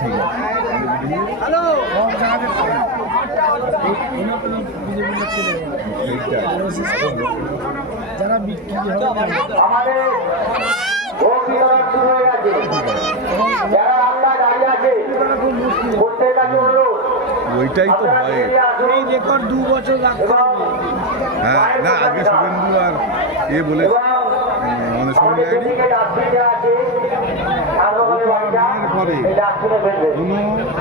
ঠিক আছে। হ্যালো যারা বিক্রি আমাদের ভোট বিতরণ শুরু হয়ে গেছে। যারা রাস্তায় দাঁড়িয়ে আছে প্রত্যেকের কাছে অনুরোধ, ওইটাই তো আপনারা ভয়। বেরিয়ে আসুন এই রেকর্ড 2 বছর রাখতে এবং হবে। হ্যাঁ, না আগে শুভেন্দু আর বলে এবং আমাদের সঙ্গে আমাদের যায়নি। যেদিকে ডাস্টবিন দেওয়া আছে সার্বজনীন বাড়িটা পরে এই ডাস্টবিনে ফেলবে।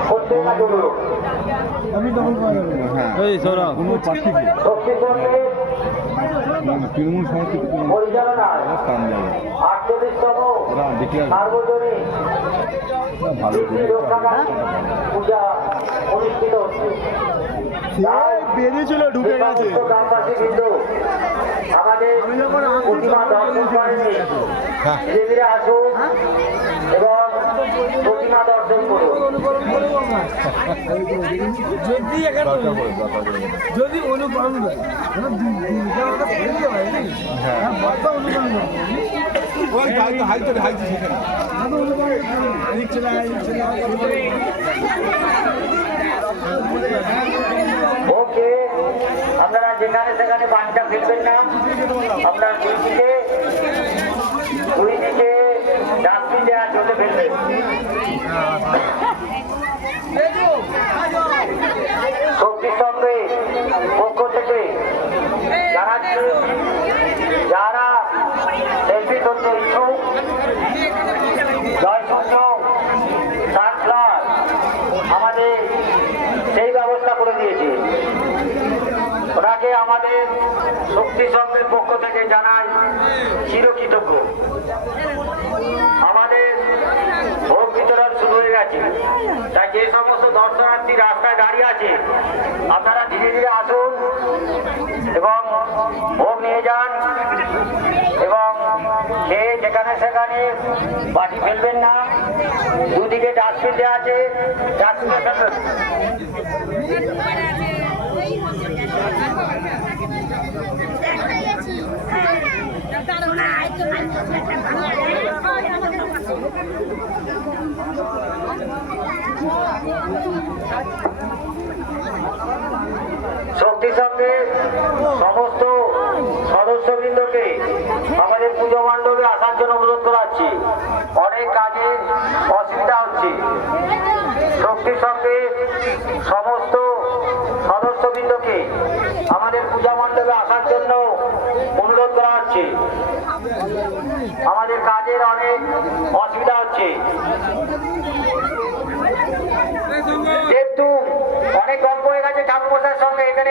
প্রত্যেকের কাছে অনুরোধ। আমি তখন করা যাবে হ্যাঁ কোনো প্রার্থীকে শক্তির সঙ্গে তৃণমূল সমর্থিত কোনো পরিচালনায় স্থান যাবে 48তম ওরা দেখে আসবে। সার্বজনীন ভালো করে রক্ষাকারী পূজা অনুষ্ঠিত হচ্ছে। বেরিয়েছিল ঢুকে গেছে সমস্ত গ্রামবাসী কিন্তু আমাদের প্রতিমা দর্শন করেননি, ধীরে ধীরে আসুন এবং প্রতিমা দর্শন করুন। যদি এখানে যদি অনুকরণ করে অনুকরণ ওকে, আপনারা যেখানে সেখানে বাচ্চা ফেলবেন না। আপনার দুই দিকে ডাস্টবিন দেওয়া চলে ফেলবেন। শক্তির সঙ্গে পক্ষ থেকে জানাচ্ছি, যারা সেলফি করতে ইচ্ছুক জয়সূর্য সানফ্লাওয়ার আমাদের সেই ব্যবস্থা করে দিয়েছে। ওনাকে আমাদের শক্তি সংঘের পক্ষ থেকে জানাই চিরকৃতজ্ঞ। আমাদের ভোট বিতরণ শুরু হয়ে গেছে, তাই যে সমস্ত দর্শনার্থী রাস্তায় দাঁড়িয়ে আছে আপনারা ধীরে ধীরে আসুন এবং ভোট নিয়ে যান এবং যেখানে সেখানে বাটি ফেলবেন না। দুদিকে ডাস্টবিন দেওয়া আছে, ডাস্টবিনে ফেলবেন। শক্তি সঙ্গে সমস্ত সদস্যবৃন্দকে আমাদের পুজো মণ্ডপে আসার জন্য অনুরোধ করাচ্ছি। অনেক কাজে অসুবিধা হচ্ছে। শক্তির সঙ্গে সমস্ত সদস্যবৃন্দকে আমাদের পূজা মণ্ডপে আসার জন্য অনুরোধ করা হচ্ছে। আমাদের কাজের অনেক অসুবিধা হচ্ছে, যেহেতু অনেক গল্প হয়ে গেছে ঠাকুর মশাইয়ের সঙ্গে। এখানে